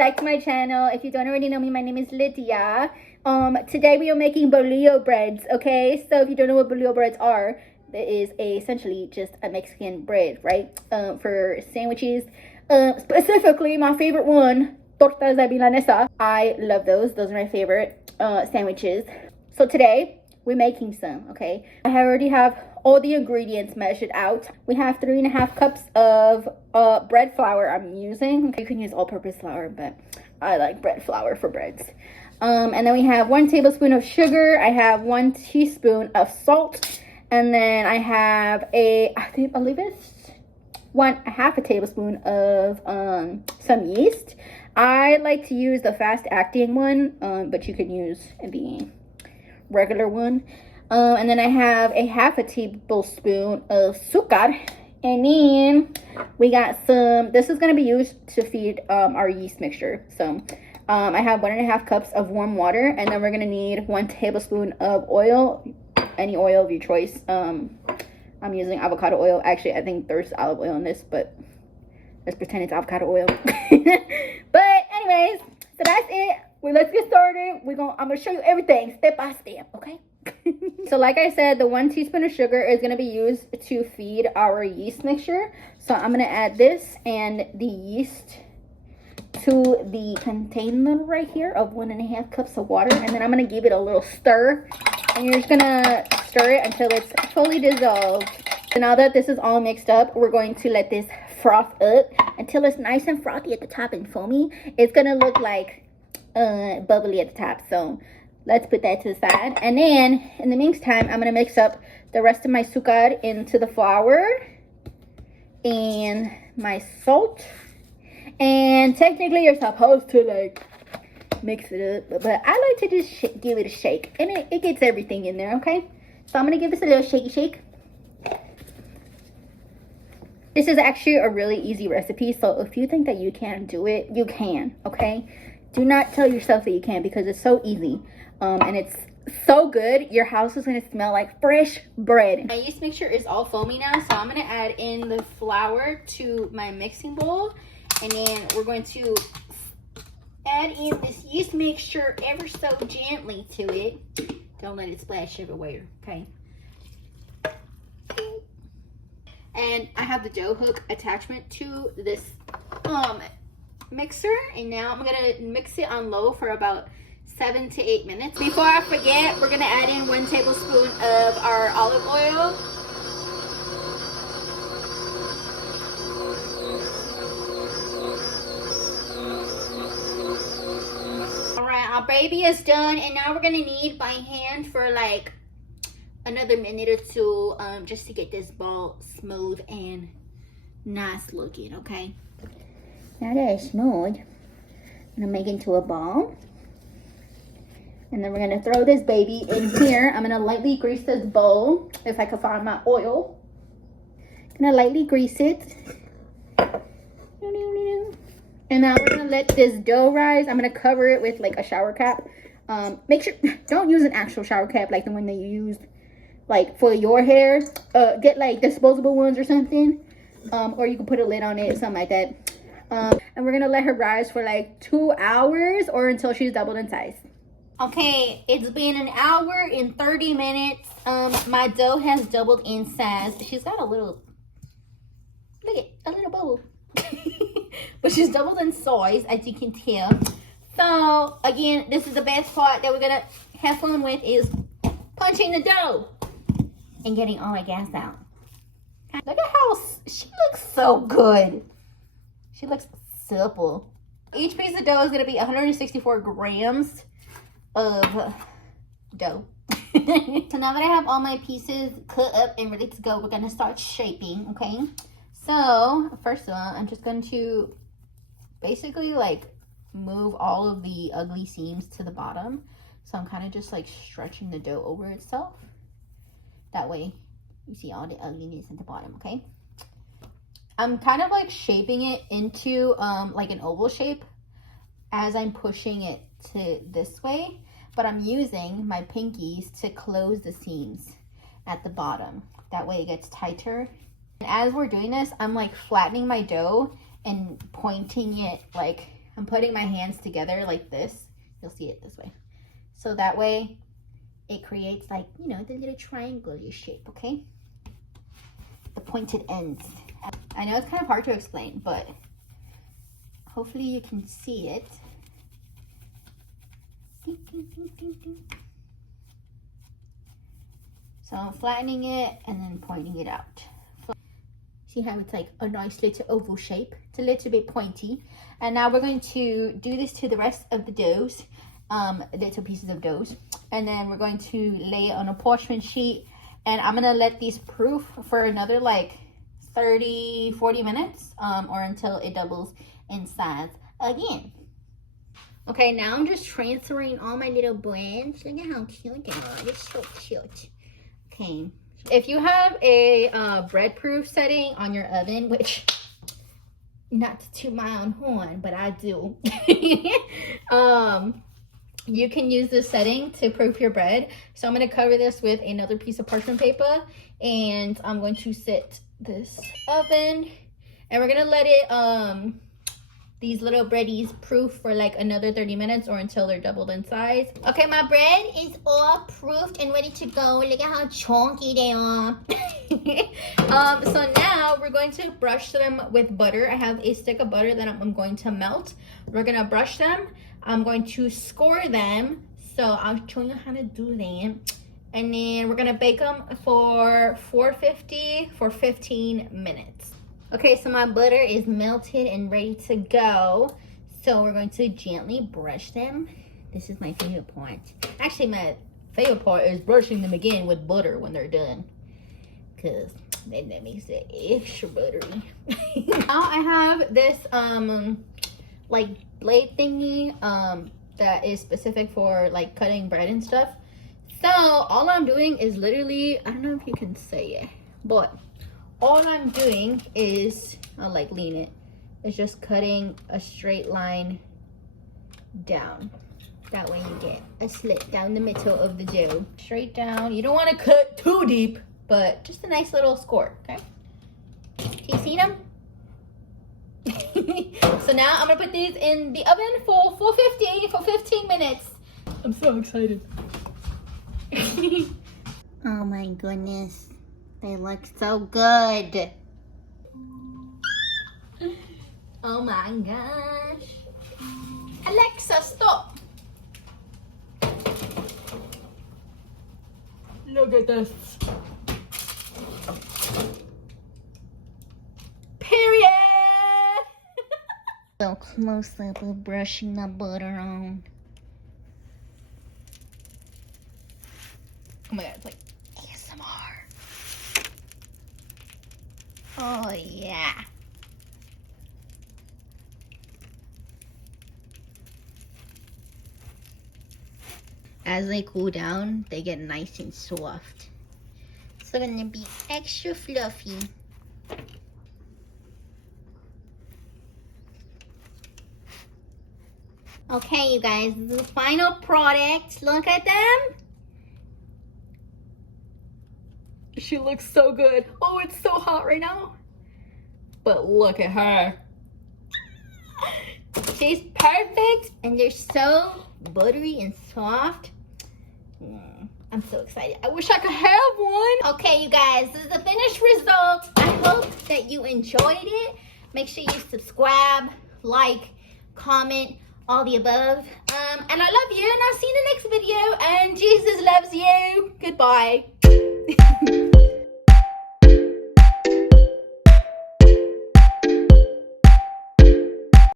back to my channel. If you don't already know me, my name is Lydia. Today we are making bolillo breads, okay? So if you don't know what bolillo breads are, that is essentially just a Mexican bread, right? For sandwiches. Specifically, my favorite one, tortas de milanesa. I love those. Those are my favorite sandwiches. So today we're making some, okay? I already have all the ingredients measured out. We have 3.5 cups of bread flour I'm using. You can use all-purpose flour, but I like bread flour for breads. And then we have 1 tablespoon of sugar. I have 1 teaspoon of salt. And then I have I believe it's half a tablespoon of some yeast. I like to use the fast-acting one, but you can use the regular one. And then I have a half a tablespoon of azúcar. And then we got some, this is going to be used to feed our yeast mixture. So I have 1.5 cups of warm water. And then we're going to need 1 tablespoon of oil, any oil of your choice. I'm using avocado oil. Actually, I think there's olive oil in this, but let's pretend it's avocado oil. But anyways, so that's it. Well, let's get started. I'm going to show you everything step by step, okay? So like I said, the 1 teaspoon of sugar is going to be used to feed our yeast mixture. So I'm going to add this and the yeast to the container right here of 1.5 cups of water. And then I'm going to give it a little stir. And you're just going to stir it until it's fully dissolved. So now that this is all mixed up, we're going to let this froth up until it's nice and frothy at the top and foamy. It's going to look like bubbly at the top. So let's put that to the side. And then in the meantime, I'm going to mix up the rest of my azúcar into the flour and my salt. And technically you're supposed to like mix it up, but I like to just give it a shake, and it gets everything in there, okay? So I'm going to give this a little shaky shake. This is actually a really easy recipe, so if you think that you can't do it, you can, okay? Do not tell yourself that you can't, because it's so easy. And it's so good. Your house is going to smell like fresh bread. My yeast mixture is all foamy now, so I'm going to add in the flour to my mixing bowl. And then we're going to add in this yeast mixture ever so gently to it. Don't let it splash everywhere, okay? And I have the dough hook attachment to this mixer. And now I'm going to mix it on low for about 7 to 8 minutes. Before I forget, we're going to add in 1 tablespoon of our olive oil. Alright, our baby is done, and now we're going to knead by hand for like another minute or two just to get this ball smooth and nice looking, okay? Now that it's smooth, I'm going to make it into a ball. And then we're going to throw this baby in here. I'm going to lightly grease this bowl, if I can find my oil. Going to lightly grease it. And now we're going to let this dough rise. I'm going to cover it with like a shower cap. Make sure, don't use an actual shower cap like the one that you used like for your hair. Get like disposable ones or something. Or you can put a lid on it, something like that. And we're going to let her rise for like 2 hours or until she's doubled in size. Okay, it's been 1 hour and 30 minutes. My dough has doubled in size. She's got a little, look at, a little bubble. But she's doubled in size, as you can tell. So, again, this is the best part that we're going to have fun with is punching the dough and getting all my gas out. Look at how she looks so good. She looks supple. Each piece of dough is going to be 164 grams of dough. So now that I have all my pieces cut up and ready to go, we're going to start shaping, okay? So first of all, I'm just going to basically like move all of the ugly seams to the bottom. So I'm kind of just like stretching the dough over itself. That way you see all the ugliness at the bottom, okay? I'm kind of like shaping it into like an oval shape as I'm pushing it to this way, but I'm using my pinkies to close the seams at the bottom. That way it gets tighter. And as we're doing this, I'm like flattening my dough and pointing it, like I'm putting my hands together like this. You'll see it this way. So that way it creates like, you know, the little triangle shape, okay? The pointed ends. I know it's kind of hard to explain, but hopefully you can see it. Ding, ding, ding, ding, ding. So I'm flattening it and then pointing it out. See how it's like a nice little oval shape? It's a little bit pointy. And now we're going to do this to the rest of the doughs, little pieces of doughs. And then we're going to lay it on a parchment sheet. And I'm gonna let these proof for another like 30-40 minutes or until it doubles in size again. Okay, now I'm just transferring all my little breads. Look at how cute they are. They're so cute. Okay. If you have a bread proof setting on your oven, which not to toot my own horn, but I do, you can use this setting to proof your bread. So I'm going to cover this with another piece of parchment paper, and I'm going to set this oven, and we're going to let it these little breadies proof for like another 30 minutes or until they're doubled in size. Okay, my bread is all proofed and ready to go. Look at how chunky they are. So now we're going to brush them with butter. I have a stick of butter that I'm going to melt. We're gonna brush them. I'm going to score them. So I'll show you how to do that. And then we're gonna bake them for 450 for 15 minutes. Okay, so my butter is melted and ready to go. So we're going to gently brush them. This is my favorite part. Actually, my favorite part is brushing them again with butter when they're done, because then that makes it extra buttery. Now I have this like blade thingy that is specific for like cutting bread and stuff. So all I'm doing is literally, I don't know if you can say it, but all I'm doing is, I'll like lean it, is just cutting a straight line down. That way you get a slit down the middle of the dough. Straight down. You don't want to cut too deep, but just a nice little score, okay? Do you see them? So now I'm gonna put these in the oven for 450 for 15 minutes. I'm so excited. Oh my goodness. They look so good. Oh my gosh. Alexa, stop. Look at this. Period. So close up of brushing the butter on. Oh my god, it's like ASMR. Oh yeah. As they cool down, they get nice and soft. So they're gonna be extra fluffy. Okay, you guys, this is the final product. Look at them. She looks so good. Oh, it's so hot right now. But look at her. She's perfect, and they're so buttery and soft. I'm so excited. I wish I could have one. Okay, you guys, this is the finished result. I hope that you enjoyed it. Make sure you subscribe, like, comment, all the above. And I love you, and I'll see you in the next video. And Jesus loves you. Goodbye.